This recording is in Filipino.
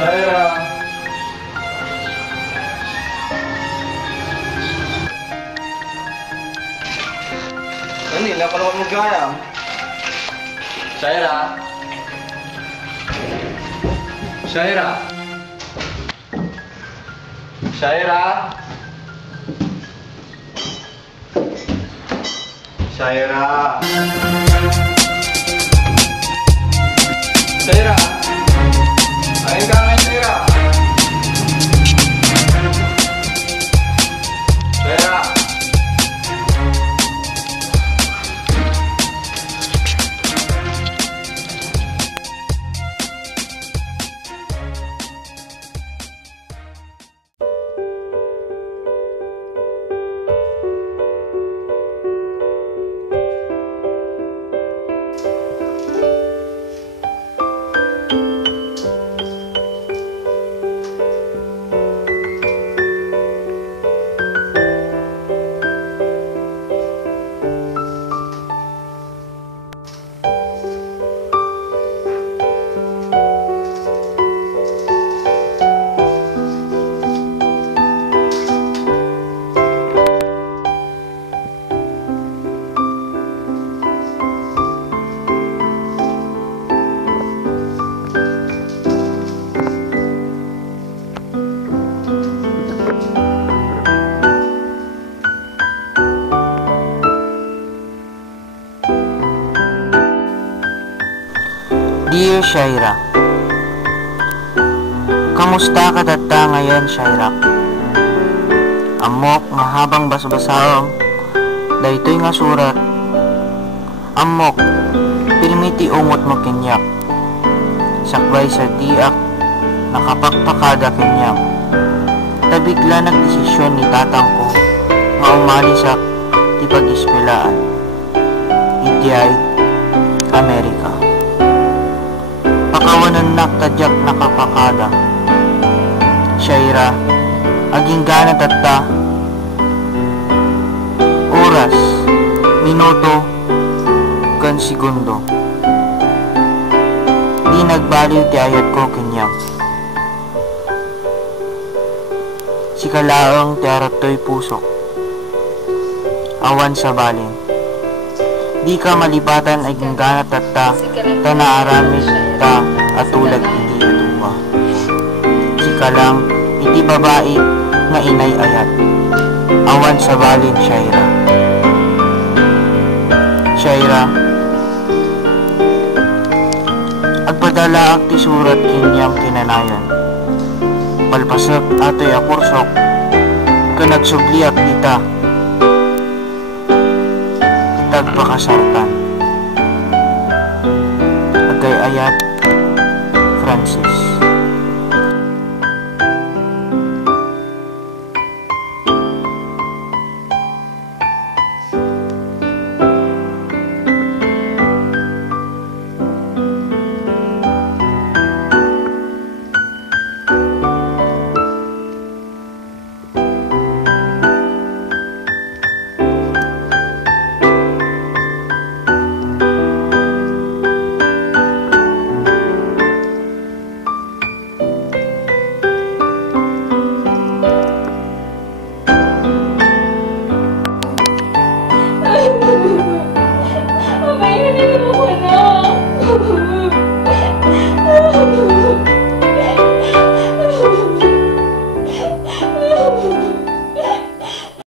Shaira. Kanina pa naman mag-gaya. Shaira. Shaira. Shaira. Shaira. Shaira. Ayun ka ngayon, Shaira. Shaira. Dear Shaira, kamusta ka tata ngayon, Shaira? Amok mahabang basbasawang daytoy nga surat. Amok pirmiti umot mo kenyak sakbay sa tiak nakapakpakada kenyak. Tabigla nagdesisyon ni tatang ko nga umalisak ti pag-ispelaan iti Amerika. Pakawanan tadyak nakapakada. Shaira, aging gana tatta oras, minuto, kan segundo. Di nagbaliw ti ayat ko kenyam. Si kalaang ti aratoy pusok. Awan sa balin. Di ka malipatan ay gana tatta tanaaramid ta atulag iti aduwa. Sika lang iti babae nga inay ayat. Awan sa balin, Shaira. Shaira, agpadala ak ti surat kinyam kinanayon. Palpasak atoy akursok kanagsubliak dita tagpakasartan. Agay ayat Francis.